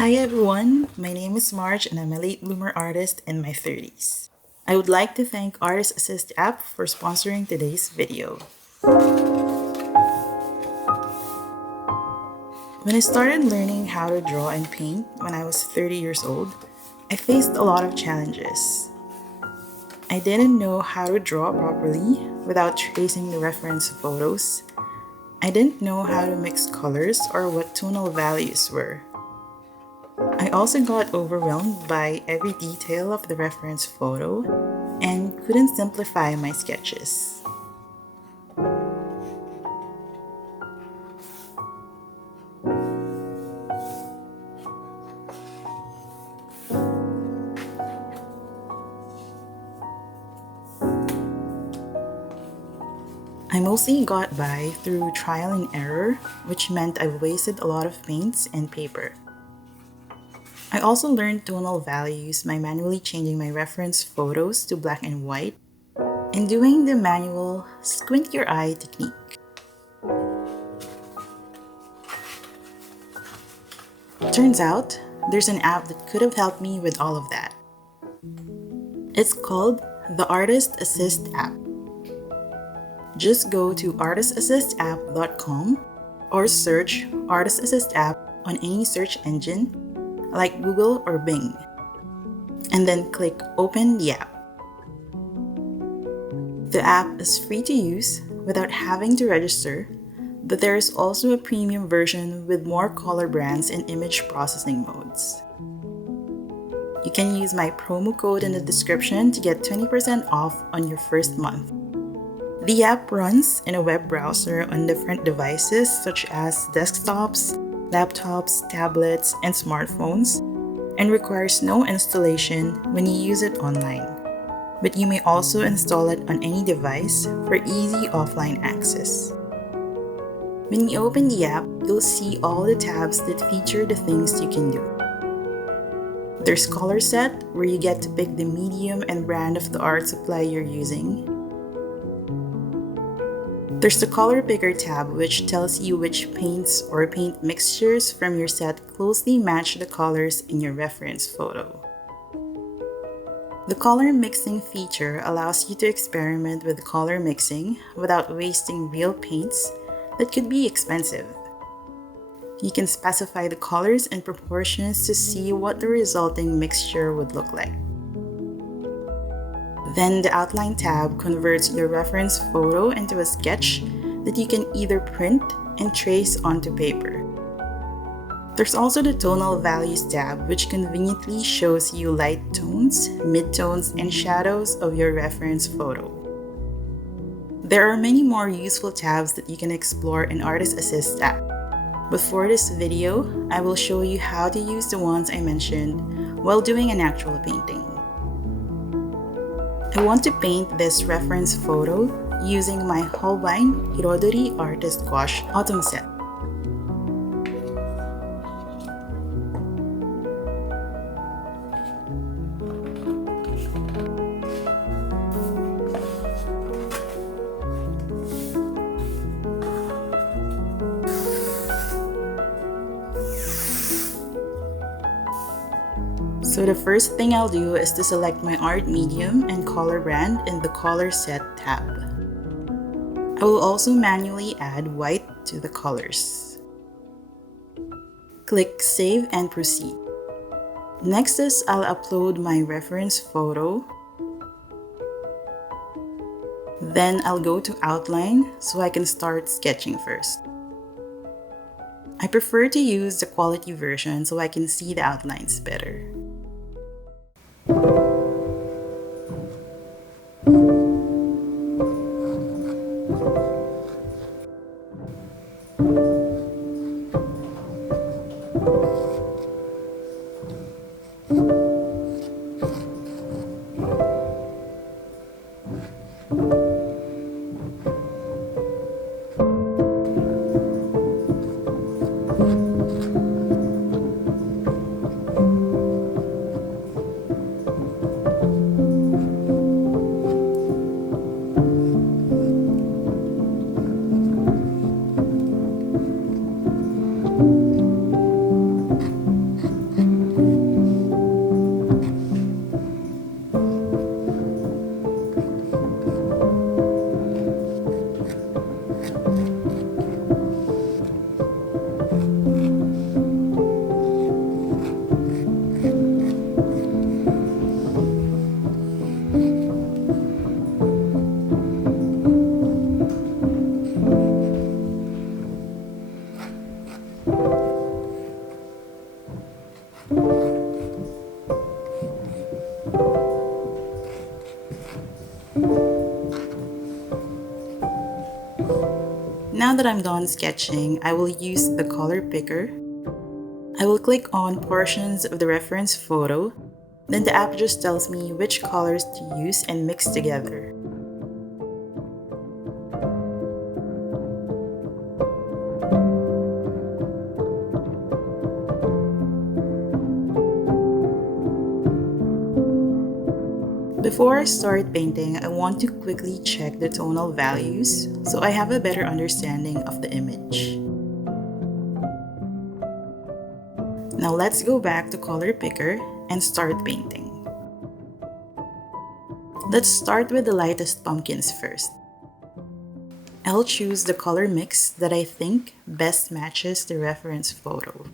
Hi everyone, my name is Marge and I'm a late bloomer artist in my 30s. I would like to thank Artist Assist app for sponsoring today's video. When I started learning how to draw and paint when I was 30 years old, I faced a lot of challenges. I didn't know how to draw properly without tracing the reference photos. I didn't know how to mix colors or what tonal values were. I also got overwhelmed by every detail of the reference photo and couldn't simplify my sketches. I mostly got by through trial and error, which meant I wasted a lot of paints and paper. I also learned tonal values by manually changing my reference photos to black and white and doing the manual squint your eye technique. Turns out, there's an app that could have helped me with all of that. It's called the Artist Assist app. Just go to artistassistapp.com or search Artist Assist app on any search engine like Google or Bing, and then click Open the app. The app is free to use without having to register, but there is also a premium version with more color brands and image processing modes. You can use my promo code in the description to get 20% off on your first month. The app runs in a web browser on different devices such as desktops, laptops, tablets, and smartphones, and requires no installation when you use it online. But you may also install it on any device for easy offline access. When you open the app, you'll see all the tabs that feature the things you can do. There's Color Set, where you get to pick the medium and brand of the art supply you're using. There's the Color Picker tab, which tells you which paints or paint mixtures from your set closely match the colors in your reference photo. The color mixing feature allows you to experiment with color mixing without wasting real paints that could be expensive. You can specify the colors and proportions to see what the resulting mixture would look like. Then the Outline tab converts your reference photo into a sketch that you can either print and trace onto paper. There's also the Tonal Values tab, which conveniently shows you light tones, midtones, and shadows of your reference photo. There are many more useful tabs that you can explore in Artist Assist app, but for this video, I will show you how to use the ones I mentioned while doing an actual painting. I want to paint this reference photo using my Holbein Hirodori Artist Gouache Autumn set. So the first thing I'll do is to select my art medium and color brand in the Color Set tab. I will also manually add white to the colors. Click Save and Proceed. Next is I'll upload my reference photo. Then I'll go to Outline so I can start sketching first. I prefer to use the quality version so I can see the outlines better. that I'm done sketching, I will use the color picker. I will click on portions of the reference photo, then the app just tells me which colors to use and mix together. Before I start painting, I want to quickly check the tonal values so I have a better understanding of the image. Now let's go back to Color Picker and start painting. Let's start with the lightest pumpkins first. I'll choose the color mix that I think best matches the reference photo.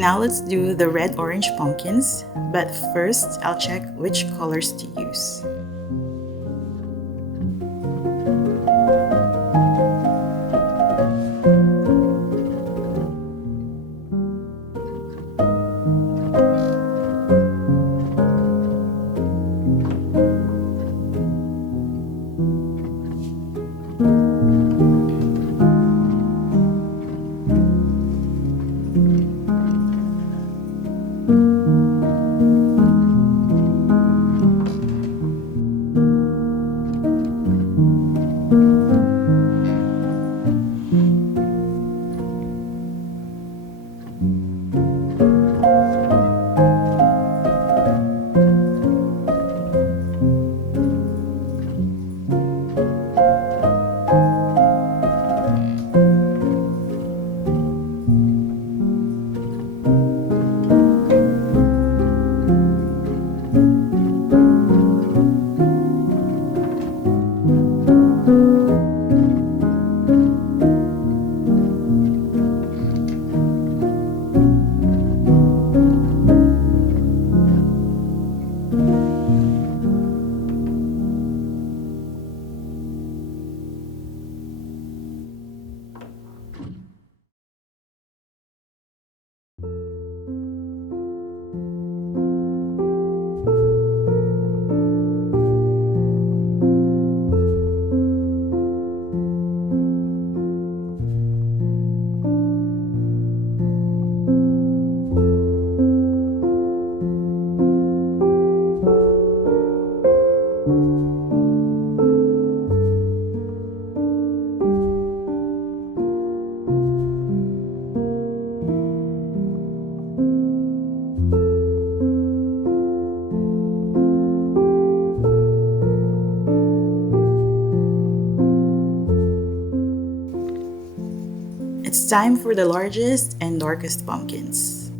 Now let's do the red-orange pumpkins, but first I'll check which colors to use. time for the largest and darkest pumpkins.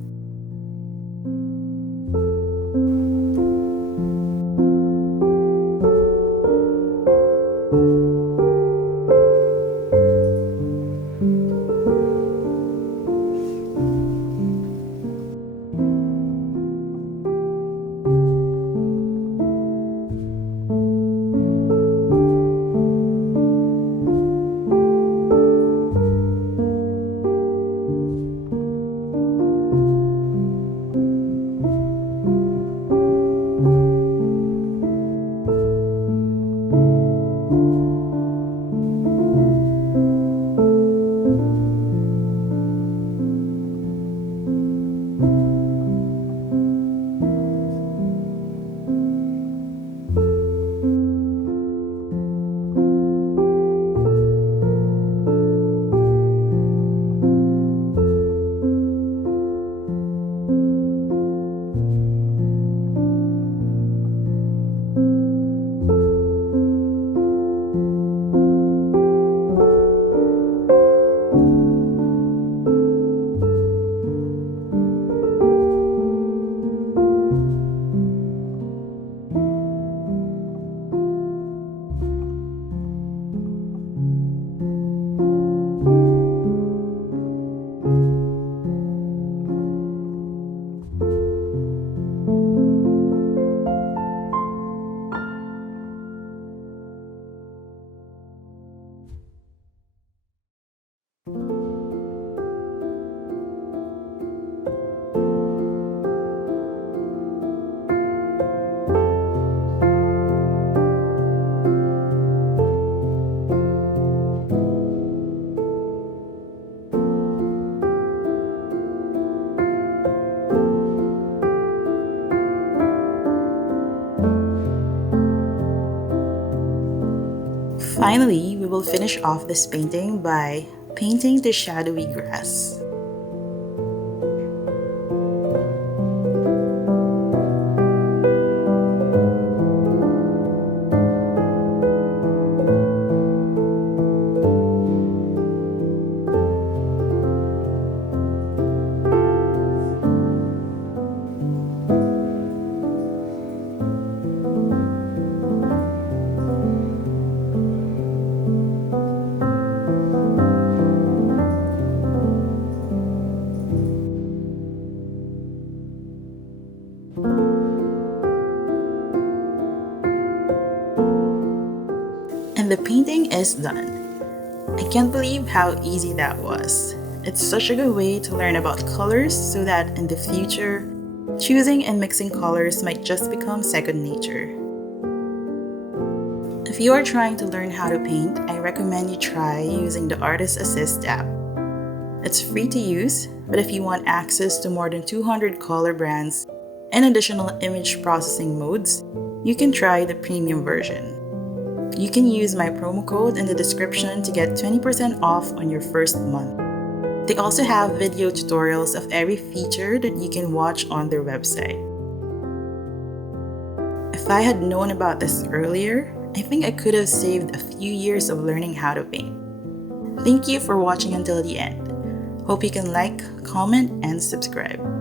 Finally, we will finish off this painting by painting the shadowy grass. And the painting is done. I can't believe how easy that was. It's such a good way to learn about colors so that in the future, choosing and mixing colors might just become second nature. If you are trying to learn how to paint, I recommend you try using the Artist Assist app. It's free to use, but if you want access to more than 200 color brands and additional image processing modes, you can try the premium version. You can use my promo code in the description to get 20% off on your first month. They also have video tutorials of every feature that you can watch on their website. If I had known about this earlier, I think I could have saved a few years of learning how to paint. Thank you for watching until the end. Hope you can like, comment, and subscribe.